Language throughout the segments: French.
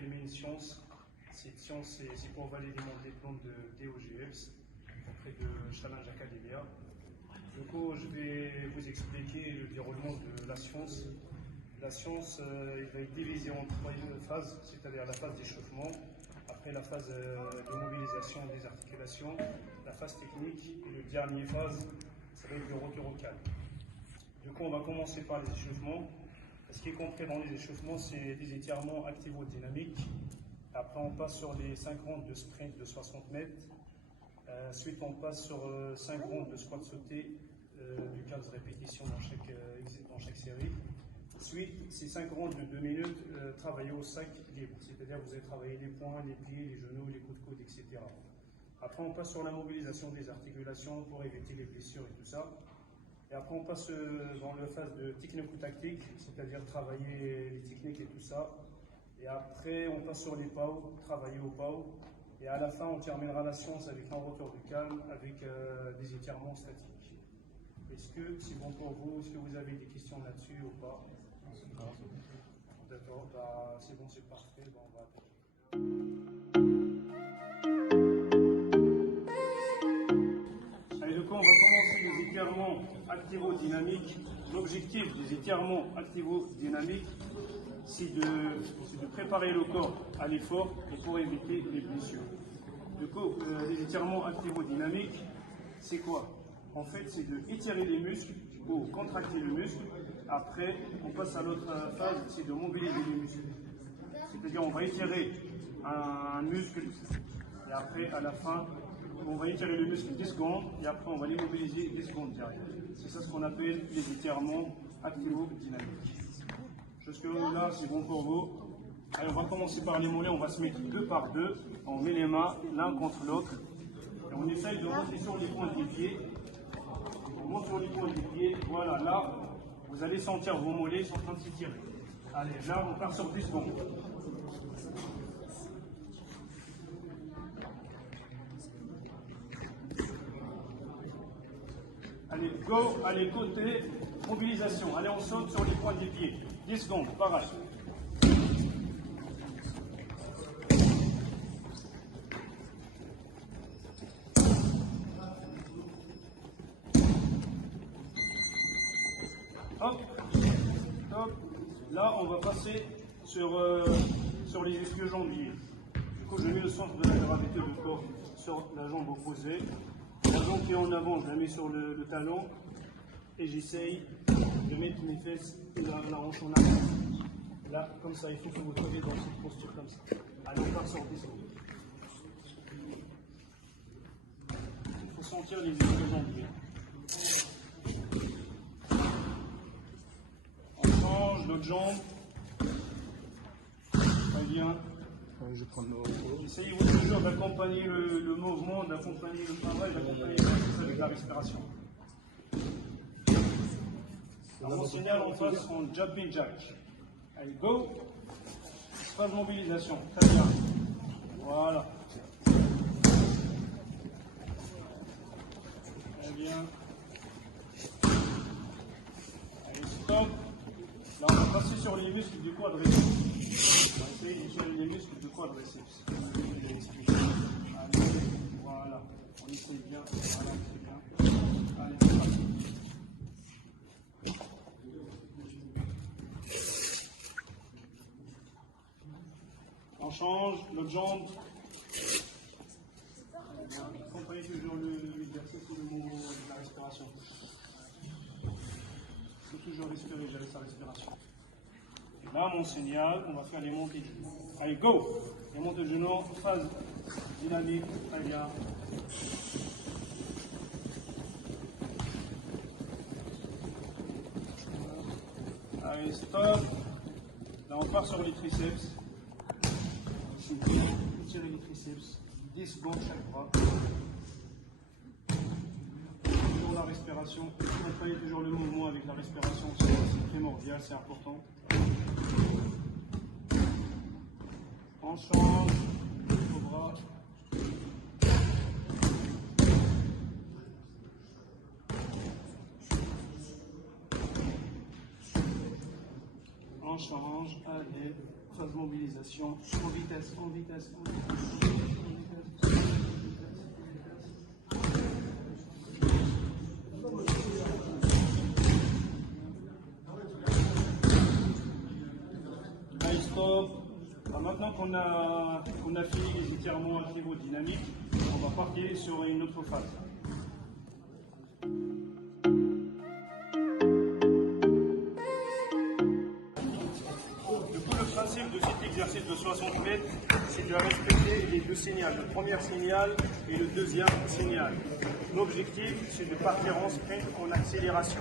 filmer une science. Cette science, c'est pour valider mon diplôme de DOGEPS auprès de Challenge Academia. Du coup, je vais vous expliquer le déroulement de la science. La science, il va être divisée en 3 phases, c'est-à-dire la phase d'échauffement, après la phase de mobilisation des articulations, la phase technique et le dernier phase, ça va être le retour au calme. Du coup, on va commencer par les échauffements. Ce qui est compris dans les échauffements, c'est des étirements activo-dynamiques. Après, on passe sur les 5 rondes de sprint de 60 mètres. Ensuite, on passe sur 5 rondes de squat sauté du 15 répétitions dans chaque série. Ensuite, ces 5 rondes de 2 minutes travaillées au sac libre, c'est-à-dire vous allez travailler les poings, les pieds, les genoux, les coups de coude, etc. Après, on passe sur la mobilisation des articulations pour éviter les blessures et tout ça. Et après, on passe dans la phase de technico-tactique, c'est-à-dire travailler les techniques et tout ça. Et après, on passe sur les PAO, travailler au PAO. Et à la fin, on terminera la séance avec un retour de calme, avec des étirements statiques. Est-ce que c'est bon pour vous? Est-ce que vous avez des questions là-dessus ou pas? D'accord, bah, c'est bon, c'est parfait. Bah, on va Allez, du coup, on va commencer les étirements activo-dynamiques. L'objectif des étirements activo-dynamiques, c'est de préparer le corps à l'effort et pour éviter les blessures. Du coup, les étirements activo-dynamiques, c'est quoi? En fait, c'est de étirer les muscles ou contracter le muscle. Après, on passe à l'autre phase, c'est de mobiliser les muscles. C'est-à-dire, on va étirer un muscle et après, à la fin, on va étirer le muscle 10 secondes et après, on va l'immobiliser 10 secondes derrière. C'est ça ce qu'on appelle les étirements activo-dynamiques. Jusque-là, c'est bon pour vous. Allez, on va commencer par les mollets, on va se mettre 2 par 2. On met les mains l'un contre l'autre. Et on essaye de monter sur les pointes des pieds. On monte sur les pointes des pieds. Voilà, là, vous allez sentir vos mollets sont en train de s'étirer. Allez, là, on part sur 10 secondes. Allez, go, allez, côté, mobilisation. Allez, on saute sur les pointes des pieds. 10 secondes, pareil. Hop, hop. Là, on va passer sur les ischio-jambiers. Du coup, je mets le centre de la gravité du corps sur la jambe opposée. La jambe qui est en avant, je la mets sur le talon. Et j'essaye de mettre mes fesses et la hanche en arrière. Là, comme ça, il faut que vous soyez dans cette posture comme ça. Allez, on part sur 10 secondes. Il faut sentir les ischio-jambiers. L'autre jambe. Très bien. Je prends le repos. Essayez-vous toujours d'accompagner le mouvement, d'accompagner le travail, d'accompagner avec la respiration. Alors, mon signal, on passe en jumping jack. Allez, go. Phase de mobilisation. Très bien. Voilà. Très bien. Allez, stop. Là, on va passer sur les muscles du quadriceps. On va essayer d'étirer les muscles du quadriceps. Allez, voilà. On essaye bien. Voilà, c'est bien. Allez, c'est parti. On change, l'autre jambe. Accompagnez toujours l'exercice ou le mouvement de la respiration. Il faut toujours respirer, gérer sa respiration. Et là, mon signal, on va faire les montées de genoux. Allez, go! Les montées de genoux, phase dynamique, très bien. Allez, stop. Là, on part sur les triceps. Tirez les triceps. 10 secondes chaque bras. Toujours la respiration. Accompagnez toujours le mouvement avec la respiration. C'est primordial, c'est important. On change. Au bras. On change. Allez. phase mobilisation, en vitesse, en vitesse, en vitesse, en vitesse. Allez, stop. Alors, maintenant qu'on a fini les étirements à niveau dynamique, on va partir sur une autre phase. Le principe de cet exercice de 60 mètres, c'est de respecter les deux signaux, le premier signal et le deuxième signal. L'objectif, c'est de partir en sprint en accélération.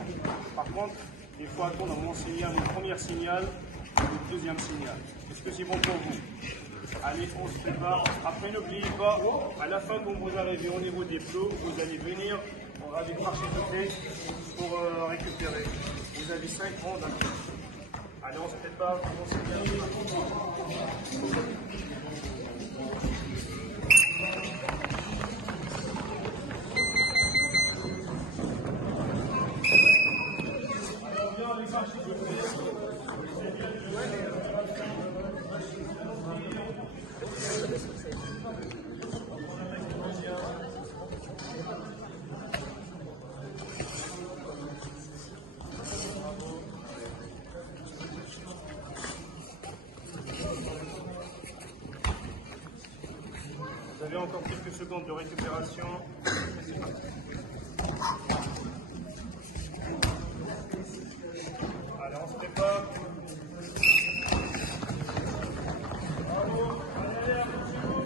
Par contre, il faut attendre mon signal, le premier signal et le deuxième signal. Est-ce que c'est bon pour vous? Allez, on se prépare. Après, n'oubliez pas, à la fin, quand vous arrivez au niveau des plots, vous allez venir, on va aller marcher de côté pour récupérer. Vous avez 5 rondes. Allez, on se prépare, on se bien. Vous avez encore quelques secondes de récupération. Allez, on se prépare. Bravo. Allez, avancez-vous.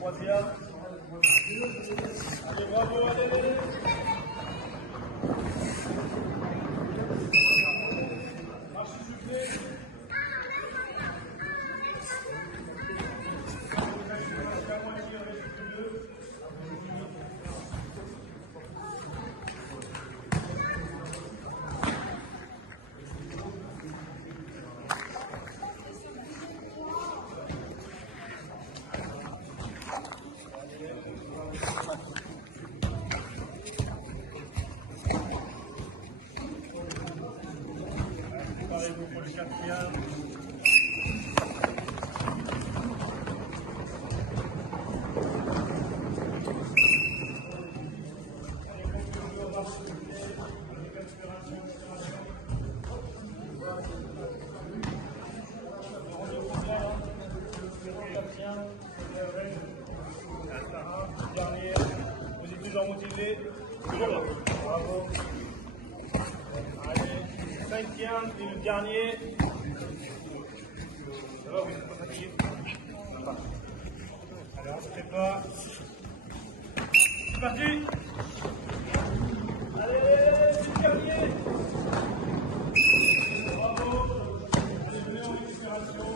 Troisième. Allez, bravo, allez. Marche soufflée. Préparez-vous pour le quatrième. Dernier, vous êtes toujours motivé? Toujours là. Bravo. Allez, cinquième et le dernier. Ça va, vous êtes pas fatigué? Ça va. Allez, on se prépare. C'est parti. Allez, c'est le dernier. Bravo. Allez, venez en récupération.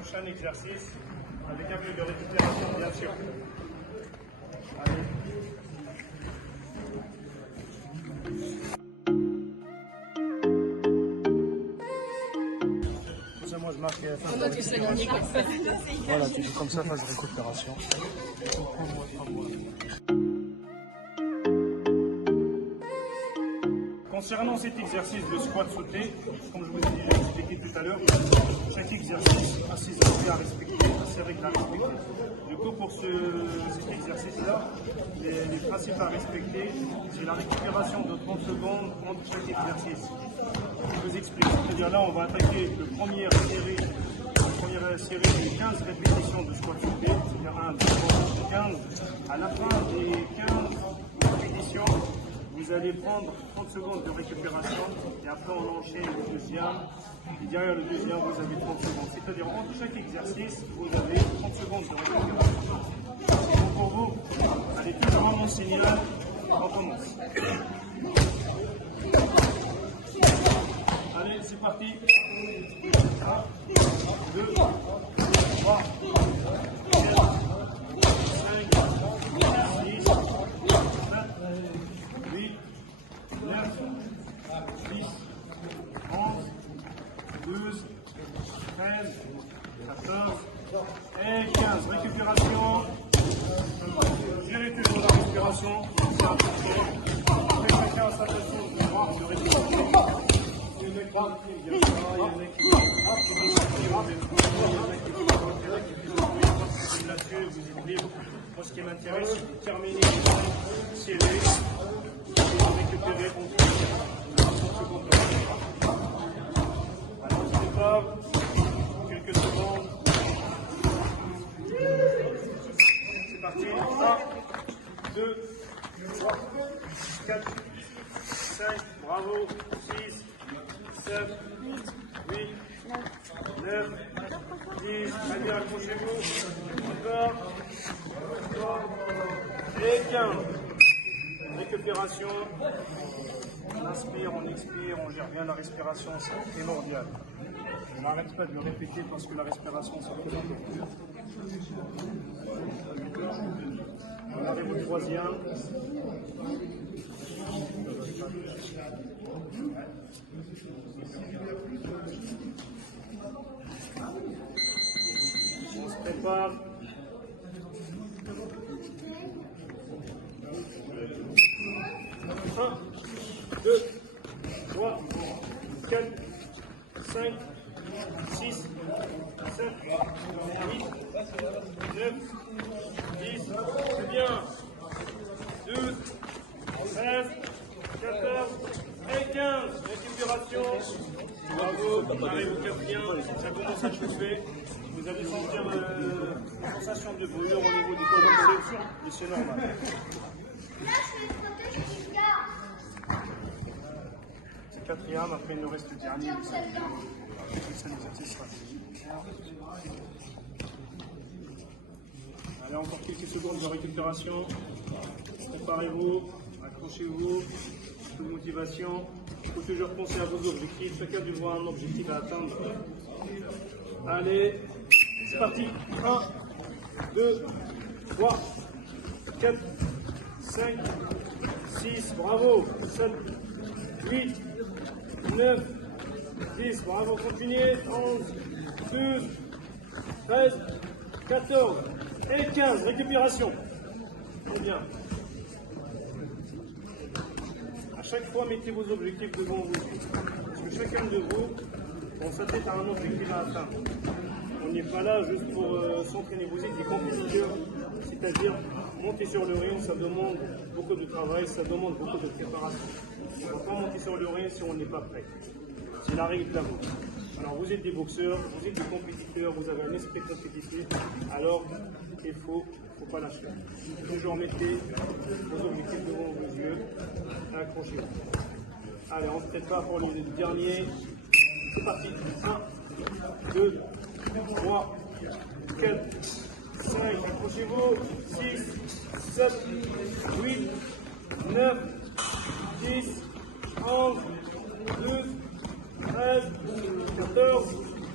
Prochain exercice avec un peu de récupération, bien sûr. Allez. Ça, moi, je marque phase de récupération. Voilà, tu fais comme ça, phase de récupération. Concernant cet exercice de squat sauté, comme je vous ai déjà expliqué tout à l'heure, chaque exercice a ses aspects à respecter, ses règles à respecter. Du coup, pour cet exercice-là, les principes à respecter, c'est la récupération de 30 secondes entre chaque exercice. Je vous explique. C'est-à-dire là, on va attaquer la première série de 15 répétitions de squat sauté, c'est-à-dire 1, 2, 3, 15. À la fin des 15 répétitions, vous allez prendre 30 secondes de récupération et après on enchaîne le deuxième Et derrière le deuxième, vous avez 30 secondes. C'est-à-dire, entre chaque exercice, vous avez 30 secondes de récupération. C'est bon pour vous? Allez, toujours à mon signal, on commence. Allez, c'est parti. 1, 2, 3, 4, 5, 6, 7, 8, 9, 10, 11, 12, 13, 14 et 15. Récupération. Gérez toujours la respiration. C'est important. Après, chacun a sa façon de respirer. Il y en a qui il y en a qui là-dessus, vous êtes libre. Moi, ce qui m'intéresse, c'est de terminer serré et de récupérer en secondes. Alors, on se prépare. Quelques secondes. C'est parti. 1, 2, 3, 4, 5, bravo, 6, 7, 8, 9, 10, allez, accrochez-vous, encore, et 15. Récupération, on inspire, on expire, on gère bien la respiration, c'est primordial. On n'arrête pas de le répéter parce que la respiration, c'est très important. On arrive au troisième. On se prépare. 1, 2, 3, 4, 5, 6, 7, 8, 9, 10, c'est bien. 12, 13, 14 et 15. Récupération. Bravo, on arrive au quatrième, ça commence à chauffer. Vous allez sentir une sensation de brûlure au niveau du corps, mais c'est normal. C'est quatrième, après il nous reste le dernier. Allez, encore quelques secondes de récupération. Préparez-vous, accrochez-vous, de motivation. Il faut toujours penser à vos objectifs. Chacun doit avoir un objectif à atteindre. Allez, c'est parti. 1, 2, 3, 4, 5, 6, bravo. 7, 8, 9, 10, bravo. Continuez. 11, 12, 13, 14 et 15. Récupération. Très bien. À chaque fois, mettez vos objectifs devant vous. Parce que chacun de vous, on s'attête à un objectif à atteindre. On n'est pas là juste pour s'entraîner. Vous êtes des compétiteurs, c'est-à-dire monter sur le ring, ça demande beaucoup de travail, ça demande beaucoup de préparation. On ne peut pas monter sur le ring si on n'est pas prêt. C'est la règle de la boxe. Alors vous êtes des boxeurs, vous êtes des compétiteurs, vous avez un esprit compétitif, alors il faut pas lâcher. Toujours mettez vos objectifs devant vos yeux, accrochez-vous. Allez, on se prépare pour les derniers. C'est parti. 1, 2, 3, 4, 5, accrochez-vous. 6, 7, 8, 9, 10, 11, 12, 13, 14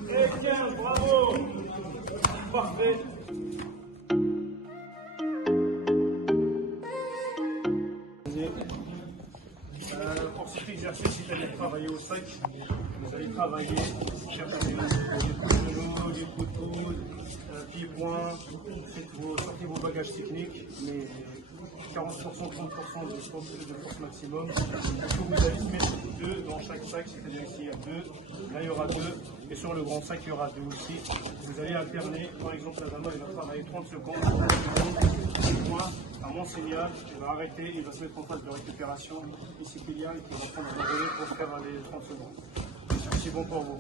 et 15. Bravo. Parfait. Pour cet exercice, c'est-à-dire travailler au sac, vous allez travailler, chercher des genoux, des coups de coude, pieds-points, sortez vos bagages techniques, mais 40%, 30% de force maximum. Du coup, vous allez mettre 2 dans chaque sac, c'est-à-dire ici il y a 2, là il y aura 2, et sur le grand sac il y aura 2 aussi. Vous allez alterner, par exemple la dame elle va travailler 30 secondes, à mon signal, il va arrêter, il va se mettre en phase de récupération. Ici Kylian, il va prendre un relais pour faire les 30 secondes. C'est bon pour vous.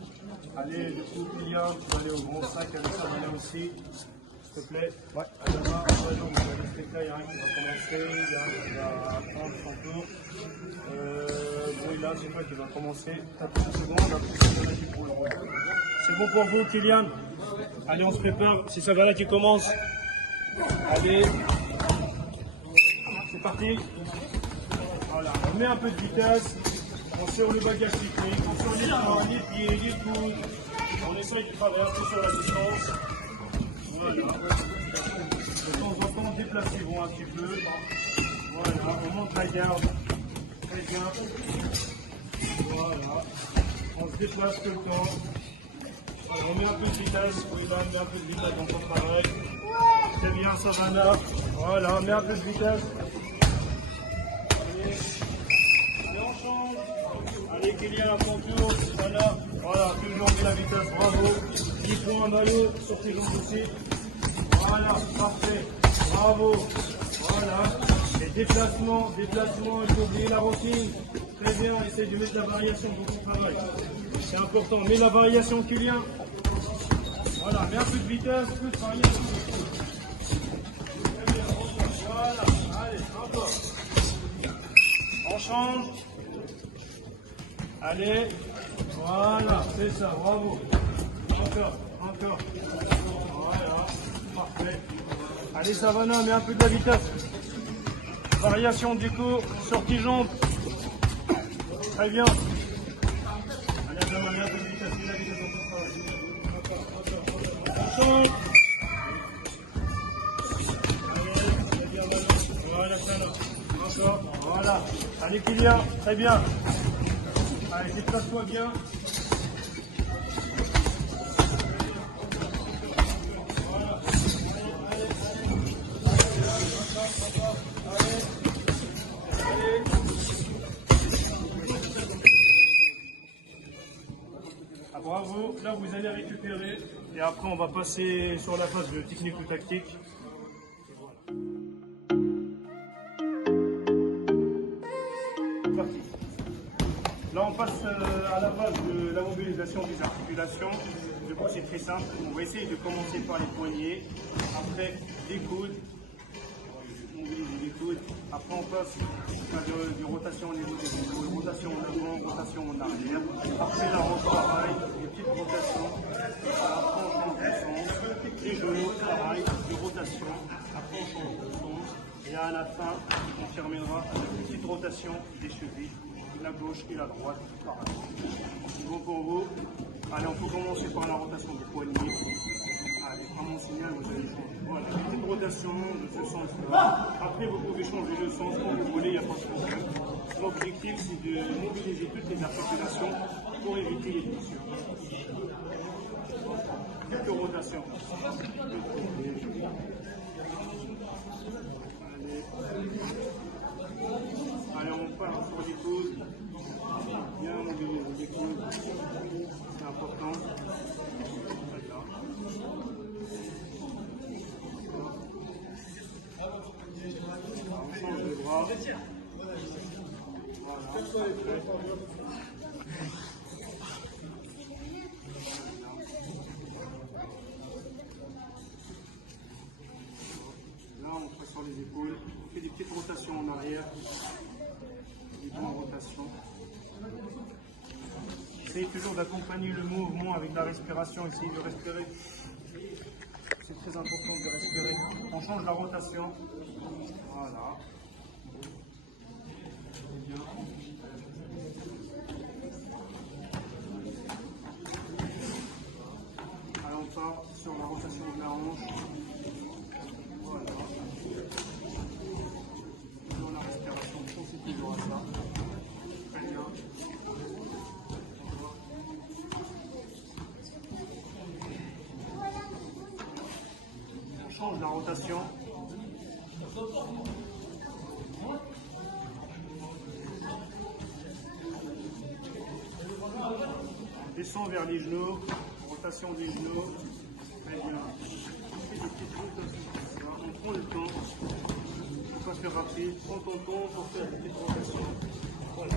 Allez, du coup Kylian, vous allez au grand sac avec ça, allez aussi, s'il te plaît. Ouais. Adama, vous allez Après, il y a un qui va commencer, il y a un qui va prendre son tour. Bon, là, c'est pas qui va commencer. T'as 30 secondes, après ça va aller pour le rôle. C'est bon pour vous, Kylian? Allez, on se prépare. C'est Savannah qui commence. Allez. C'est parti. Voilà, on met un peu de vitesse. On serre le bagage technique, on serre les mains, les pieds, les coudes. On essaye de travailler un peu sur la distance. Voilà. De temps en temps, déplacez-vous un petit peu. Voilà, on monte la garde. Très bien. Voilà. On se déplace tout le temps. On met un peu de vitesse. Oui, là, on met un peu de vitesse dans son travail. Très bien, Savannah. Voilà, on met un peu de vitesse. Allez. Et on change. Allez, Kylian, à son tour. Voilà, toujours mis la vitesse. Bravo. 10 points, Malo, sur tes jambes aussi. Voilà, parfait. Bravo. Voilà. Et déplacement, il faut oublier la routine. Très bien, essaye de mettre la variation dans ton travail. C'est important. Mets la variation, Kylian. Voilà, mets un peu de vitesse, plus de variation. Très bien, voilà. Allez, encore. On change. Allez. Voilà, c'est ça, bravo. Encore. Voilà, parfait. Allez, Savannah, mets un peu de la vitesse. Variation du coup, sortie jambe. Très bien. Allez, Savannah, mets un peu de vitesse, mets la vitesse dans ton travail. On change. Allez, très bien, voilà, encore. Voilà. Allez, Kylian, très bien. Allez, déplace-toi bien. Ah, bravo, là vous allez récupérer et après on va passer sur la phase de technique ou tactique. Parti. Là on passe à la phase de la mobilisation des articulations. Du coup c'est très simple, on va essayer de commencer par les poignets, après les coudes. Mobiliser les coudes. Après on passe à des rotations au niveau des épaules, rotation en avant, rotation en arrière. Après la route, pareil, des petites rotations. Après on change de sens. Les genoux, pareil, des rotations. Après on change de sens. Et à la fin, on terminera avec une petite rotation des chevilles, la gauche et la droite. Pareil. C'est bon pour vous? Allez, on peut commencer par la rotation des poignets. Allez, prends mon signal, vous allez changer. Voilà, une petite rotation de ce sens-là. Après, vous pouvez changer de sens quand vous voulez, il n'y a pas de problème. L'objectif, c'est de mobiliser toutes les articulations pour éviter les blessures. Quelques rotations. Allez, on part sur les coudes. Bien mobiliser les coudes. C'est important. On change de bras. Voilà. Là, on passe sur les épaules. On fait des petites rotations en arrière. Des bonnes rotations. Essayez toujours d'accompagner le mouvement avec la respiration. Essayez de respirer. C'est très important de respirer. On change la rotation. Voilà. Très bien. Alors on part sur la rotation de la hanche. Voilà. Dans la respiration, pensez toujours à ça. Très bien. On change la rotation. Descend vers les genoux, rotation des genoux, très bien. On fait des petites rotations, on prend le temps, il ne faut pas faire rapide, prends ton temps pour faire des petites rotations. Voilà.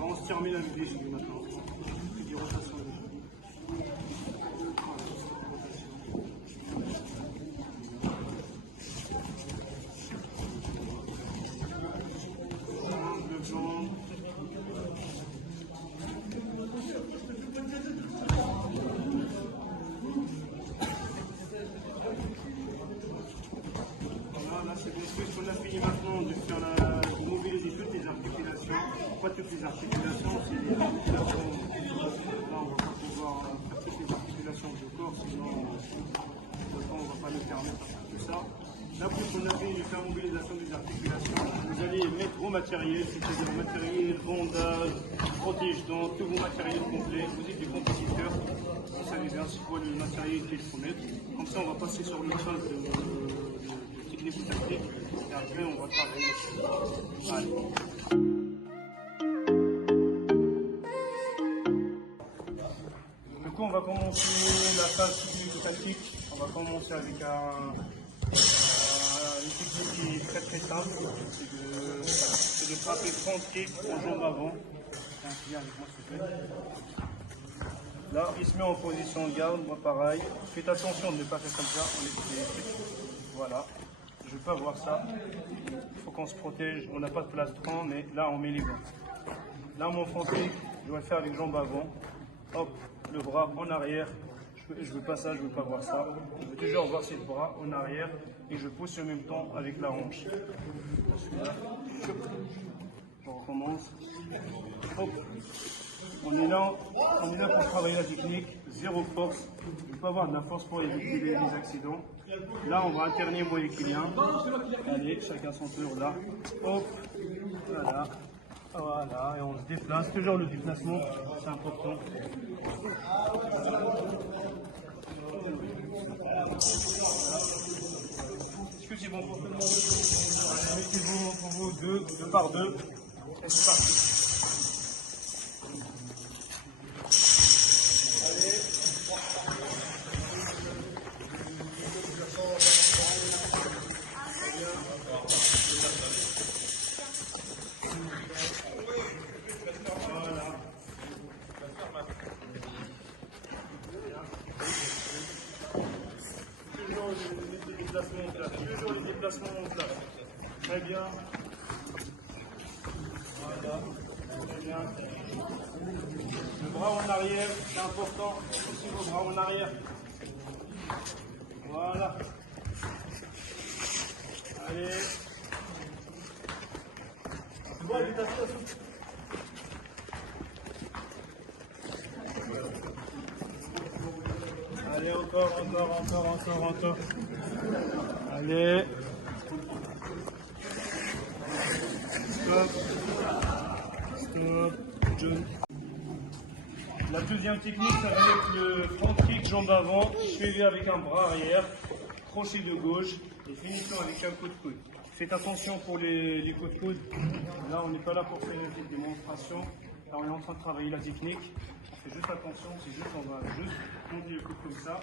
On se termine avec les genoux maintenant. remettre tout ça. Là, pour qu'on a fait une hypermobilisation des articulations, vous allez mettre vos matériels, c'est-à-dire matériel, bandage, protège-dents, tous vos matériels complets. Vous êtes des compétiteurs, vous savez bien c'est quoi le matériel qu'il faut mettre. Comme ça, on va passer sur une phase de technique tactique et après, on va travailler. Allez. Du coup, on va commencer la phase technique-tactique. On va commencer avec une technique qui est très très simple. C'est de frapper 30 kicks en jambe avant. Viens avec moi, s'il te plaît. Là, il se met en position de garde, moi pareil. Faites attention de ne pas faire comme ça. Voilà. Je ne veux pas voir ça. Il faut qu'on se protège. On n'a pas de plastron, mais là, on met les gants. Là, mon front kick, je dois le faire avec jambe avant. Hop, le bras en arrière. Je veux pas ça, je veux pas voir ça. Je veux toujours voir ces bras en arrière et je pousse en même temps avec la hanche. On recommence. Hop. On est là pour travailler la technique. Zéro force. Je veux pas avoir de la force pour éviter les accidents. Là, on va alterner moi et Kylian. Allez, chacun son tour là. Hop. Voilà. Voilà, et on se déplace. Toujours le déplacement, c'est important. Est-ce que c'est bon pour tout le monde? Mettez-vous pour vous deux par deux. Et c'est parti. Allez. Toujours les déplacements en place. Très bien. Voilà. Très bien. Le bras en arrière, c'est important. Aussi vos bras en arrière. Voilà. Allez. Allez, encore. Allez. Stop. Jump. La deuxième technique, ça va être le front kick, jambe avant, suivi avec un bras arrière, crochet de gauche et finissons avec un coup de coude. Faites attention pour les coups de coude. Là, on n'est pas là pour faire une petite démonstration. Là, on est en train de travailler la technique. Faites juste attention, on va juste monter le coude comme ça.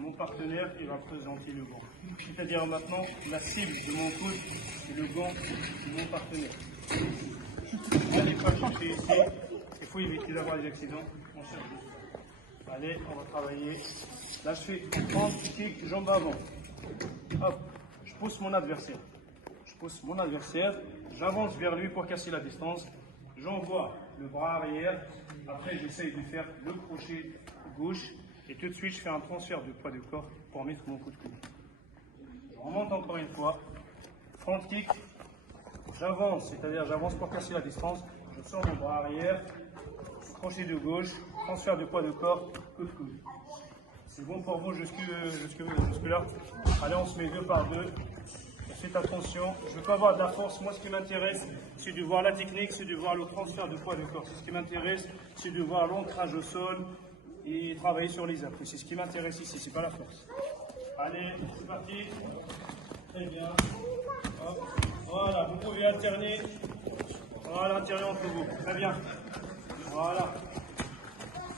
Mon partenaire, il va présenter le gant. C'est-à-dire maintenant, la cible de mon coude, c'est le gant de mon partenaire. Allez, pas chercher ici. Il faut éviter d'avoir des accidents. On cherche juste. Allez, on va travailler. Là, je fais 30 kicks, jambe avant. Hop, je pousse mon adversaire. J'avance vers lui pour casser la distance. J'envoie le bras arrière. Après, j'essaye de faire le crochet gauche. Et tout de suite, je fais un transfert de poids de corps pour mettre mon coup de coude. Je remonte encore une fois. Front kick. J'avance, c'est-à-dire j'avance pour casser la distance. Je sors mon bras arrière. Crochet de gauche. Transfert de poids de corps. Coup de coude. C'est bon pour vous jusque-là? Allez, on se met 2 par 2. Faites attention. Je ne veux pas avoir de la force. Moi, ce qui m'intéresse, c'est de voir la technique, c'est de voir le transfert de poids de corps. C'est ce qui m'intéresse, c'est de voir l'ancrage au sol et travailler sur les appuis. C'est ce qui m'intéresse ici, c'est pas la force. Allez, c'est parti. Très bien. Hop. Voilà, vous pouvez alterner. Voilà, alterner entre vous. Très bien. Voilà.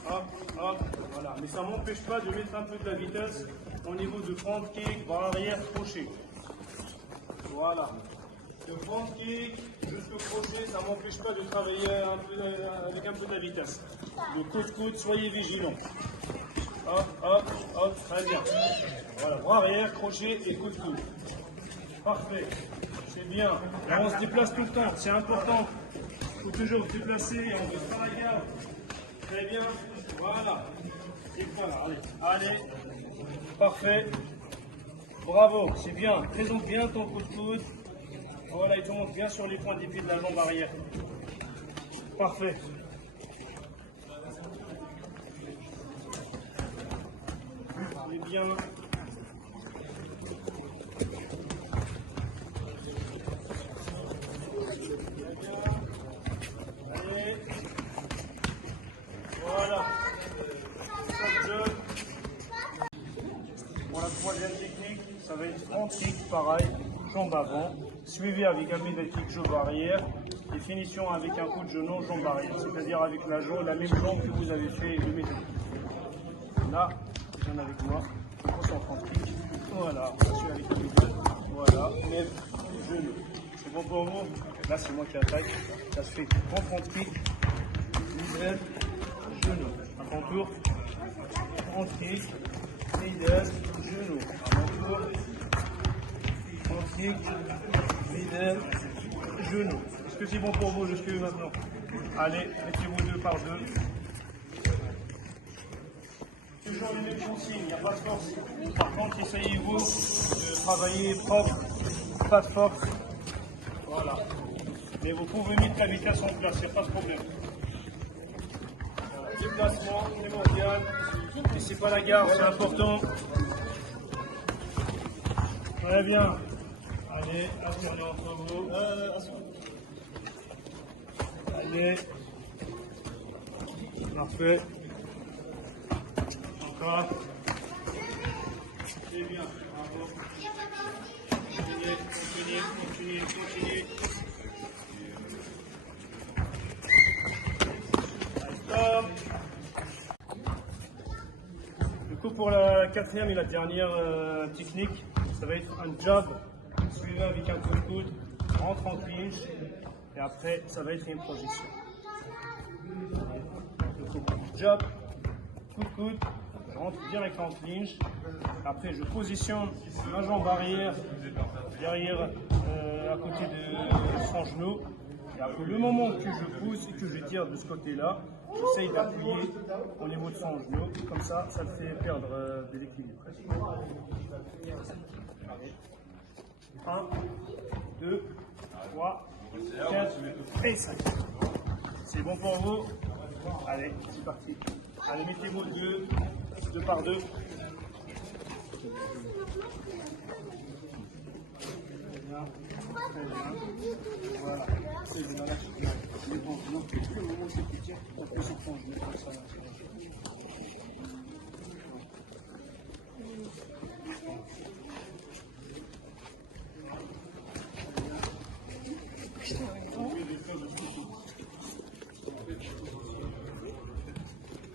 Hop, hop. Voilà. Mais ça ne m'empêche pas de mettre un peu de la vitesse au niveau de front kick, bras arrière, crochet. Voilà. Le front kick jusqu'au crochet, ça ne m'empêche pas de travailler avec un peu de la vitesse. Le coup de coude, soyez vigilants. Hop, hop, hop, très bien. Voilà, bras arrière, crochet et coup de coude. Parfait, c'est bien. Là, on se déplace tout le temps, c'est important. Il faut toujours se déplacer, on ne baisse pas la garde. Très bien, voilà. Et voilà, allez, parfait. Bravo, c'est bien. Présente bien ton coup de coude. Voilà, il te monte bien sur les points des pieds de la jambe arrière. Parfait. Allez bien. troisième technique, ça va être front kick, pareil, jambe avant, suivi avec un pédatique jambe arrière, et finition avec un coup de genou, jambe arrière, c'est-à-dire avec la même jambe que vous avez fait le médatique. Là, viens avec moi, on s'en front kick, voilà, on suit avec le médatique, voilà, même genou. C'est bon pour vous? Là, c'est moi qui attaque, ça se fait en front kick, middle, genou, à ton tour, front kick, middle, genou, à mon tour, front kick, middle, genou. Est-ce que c'est bon pour vous jusque maintenant? Allez, mettez-vous deux par deux. Toujours les mêmes consignes, il n'y a pas de force. Par contre, essayez-vous de travailler propre, pas de force. Voilà. Mais vous pouvez mettre la vitesse en place, il n'y a pas de problème. Voilà. Déplacement primordial. Et c'est pas la gare, c'est important. Très bien. Allez, alternez entre vous. Allez. Parfait. Encore. C'est bien. Bravo. Continuez. Stop. Du coup, pour la quatrième et la dernière technique, ça va être un jab suivi avec un coup de coude, rentre en clinch, et après, ça va être une projection. Jab, coup de coude, je rentre direct en clinch. Après, je positionne ma jambe arrière derrière, à côté de son genou. Et après, le moment que je pousse et que je tire de ce côté-là, j'essaye d'appuyer au niveau de son genou. Comme ça, ça le fait perdre de l'équilibre. Allez. 1, 2, 3, 4 et 5. C'est bon pour vous? Allez, c'est parti. Allez, mettez-vous deux par deux. Très bien. Voilà. C'est bien. Là, tu es bon. Non, le moment où tu tires, tu appuies sur ton genou comme ça.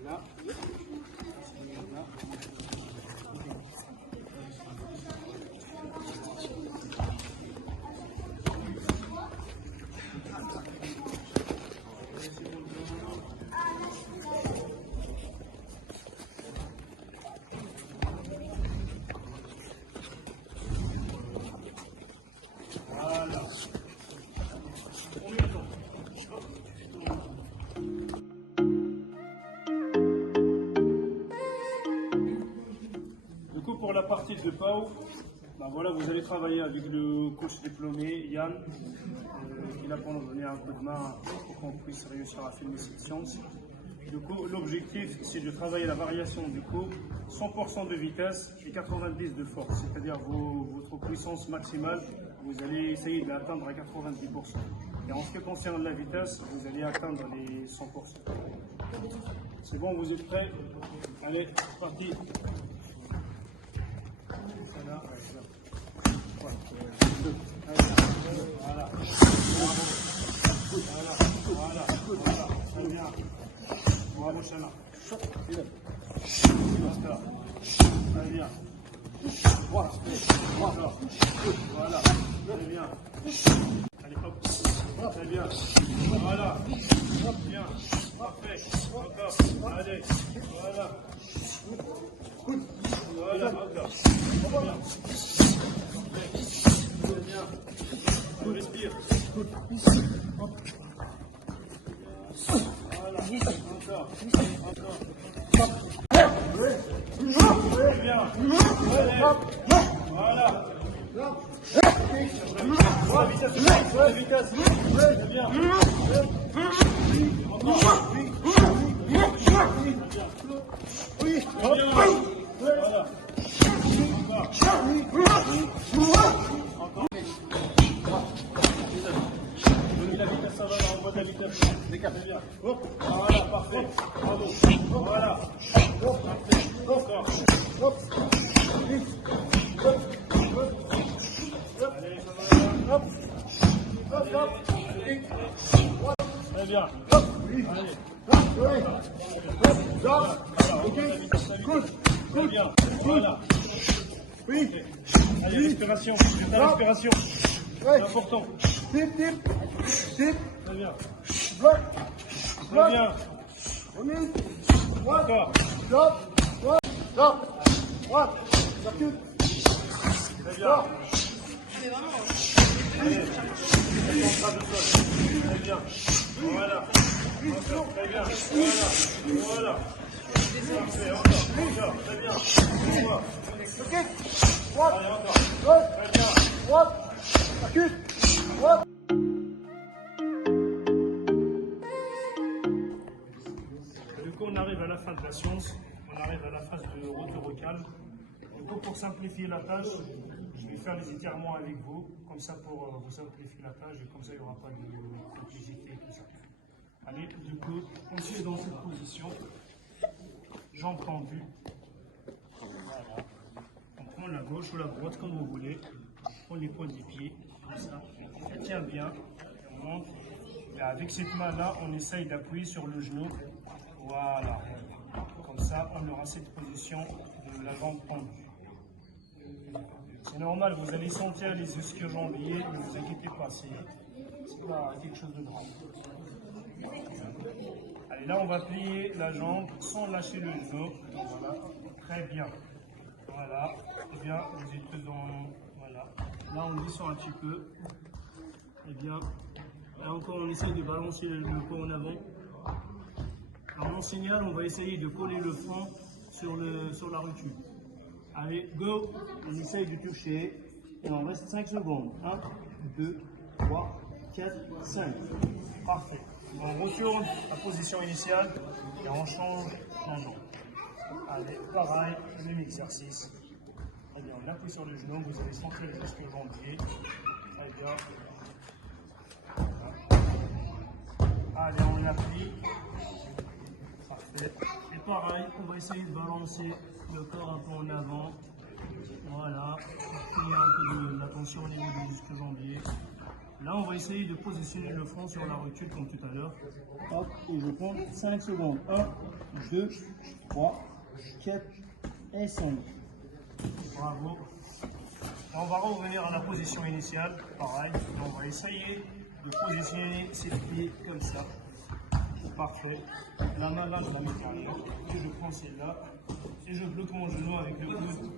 Là. Voilà. Du coup, pour la partie de PAO, ben voilà, vous allez travailler avec le coach diplômé Yann, qui là pour nous donner un peu de main pour qu'on puisse réussir à filmer cette séance. Du coup, l'objectif, c'est de travailler la variation du coup, 100% de vitesse et 90% de force, c'est-à-dire votre puissance maximale, vous allez essayer de l'atteindre à 90%. Et en ce qui concerne la vitesse, vous allez atteindre les 100%. C'est bon, vous êtes prêts? Allez, c'est parti. Voilà. Voilà. Très bien. Bravo, Chana. Très bien. Voilà. Très bien. Allez, hop. Très bien. Voilà. Bien. Parfait. Encore. Allez. Voilà. Voilà. Encore. Bien. Très bien. On respire. Voilà. Encore. Très bien. Voilà. La vitesse. Très bien. Encore. Voilà. Encore. La vitesse, ça va, on voit la vitesse. Très bien. Voilà, parfait. Bravo. Voilà. Parfait. Encore. bien. Allez. Très bien. Voilà. Oui. Allez, respiration. La respiration. C'est important. Tip, tip. Tip. Très bien. Bloc. Très bien. Remise. Encore. Stop. Stop. Droite. Circuit. Très bien. Allez. Concentre le sol. Très bien. Voilà. Encore. Très bien. Voilà. Voilà. Parfait. Encore. Très bien. Encore. Circuit. Droite. Allez, encore. Gauche. Très bien. Droite. Circuit. Droite. Du coup, on arrive à la fin de la séance, on arrive à la phase de retour au calme. Du coup, pour simplifier la tâche, je vais faire les étirements avec vous, comme ça pour vous simplifier la tâche et comme ça il n'y aura pas de complexité et tout ça. Allez, du coup, on se met dans cette position, jambes tendues. Voilà. On prend la gauche ou la droite comme vous voulez. On prend les points des pieds, comme ça. Elle tient bien, on monte. Et avec cette main-là, on essaye d'appuyer sur le genou. Voilà. Comme ça, on aura cette position de la jambe tendue. C'est normal, vous allez sentir les ischio-jambiers, ne vous inquiétez pas, c'est pas quelque chose de grave. Allez, là, on va plier la jambe sans lâcher le genou. Voilà. Très bien. Voilà. Eh bien, vous êtes dans... Voilà. Là, on descend un petit peu. Eh bien, là encore, on essaye de balancer le poids en avant. Alors, mon signal, on va essayer de coller le front sur la rotule. Allez, go! On essaye de toucher. Et on reste 5 secondes. 1, 2, 3, 4, 5. Parfait. On retourne à la position initiale et on change en jambe. Allez, pareil, le même exercice. Eh bien, on appuie sur le genou, vous allez sentir les ischio-jambiers. Très bien. Allez, on appuie. Parfait. Et pareil, on va essayer de balancer le corps un peu en avant. Voilà. Il y a un peu de la tension au niveau des ischio-jambiers. Là, on va essayer de positionner le front sur la rotule comme tout à l'heure. Hop, et je compte 5 secondes. 1, 2, 3, 4 et 5. Bravo. Et on va revenir à la position initiale. Pareil. Et on va essayer de positionner ses pieds comme ça. Parfait. La main là, je la mets derrière. Et je prends celle-là. Et je bloque mon genou avec le coude.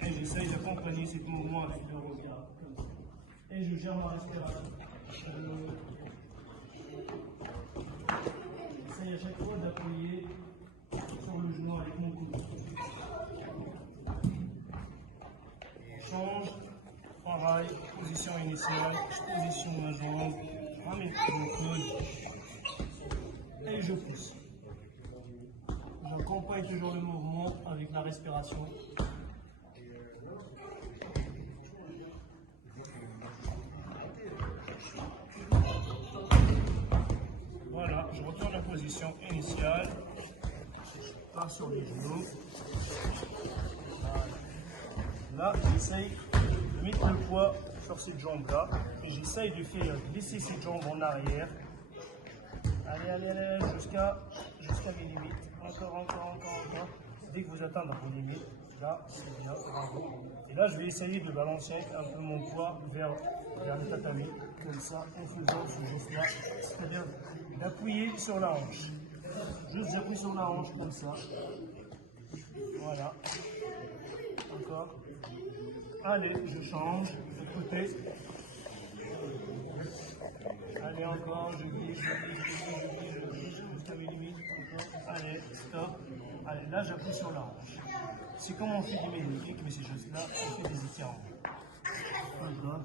Et j'essaye d'accompagner ces mouvements avec le regard. Et je gère ma respiration. J'essaye à chaque fois d'appuyer sur le genou avec mon coude. Je change. Pareil, position initiale. Je positionne ma jambe. Je ramène mon coude. Et je pousse. J'accompagne toujours le mouvement avec la respiration. Voilà, je retourne à la position initiale. Je pars sur les genoux. Voilà. Là, j'essaye de mettre le poids sur cette jambe-là. Et j'essaye de faire glisser cette jambe en arrière. Allez, jusqu'à mes limites. Encore. Dès que vous atteindrez vos limites, là, c'est bien, bravo. Et là, je vais essayer de balancer un peu mon poids vers le tatami, comme ça, en faisant ce geste-là. C'est-à-dire d'appuyer sur la hanche. Juste j'appuie sur la hanche, comme ça. Voilà. Encore. Allez, je change de côté. Allez, encore, je glisse jusqu'à mes limites. Encore. Allez, stop. Allez, là, j'appuie sur la hanche. C'est comme on fait des médiques, mais c'est juste là, on fait des étirements. Encore.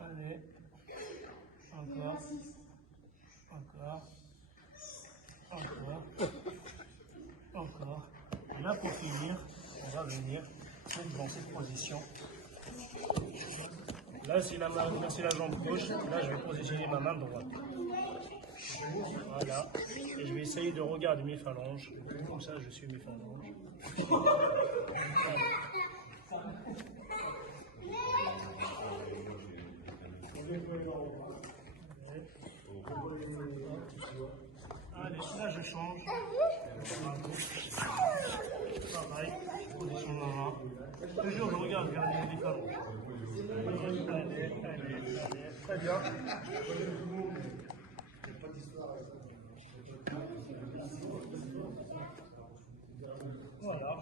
Allez. Encore. Et là, pour finir, on va venir dans cette position. Là, c'est la jambe gauche. Là, je vais positionner ma main droite. Voilà. Et je vais essayer de regarder mes phalanges. Comme ça, je suis mes phalanges. Allez, là je change. Pareil, position de la main. Toujours je regarde vers les talons. Allez, très bien. Voilà.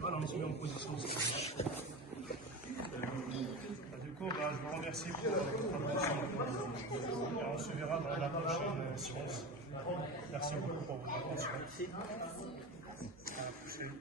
Voilà, on se met en position. Du coup, je vous remercie pour votre attention. Et on se verra dans la prochaine séance. Merci beaucoup pour votre attention. À la prochaine.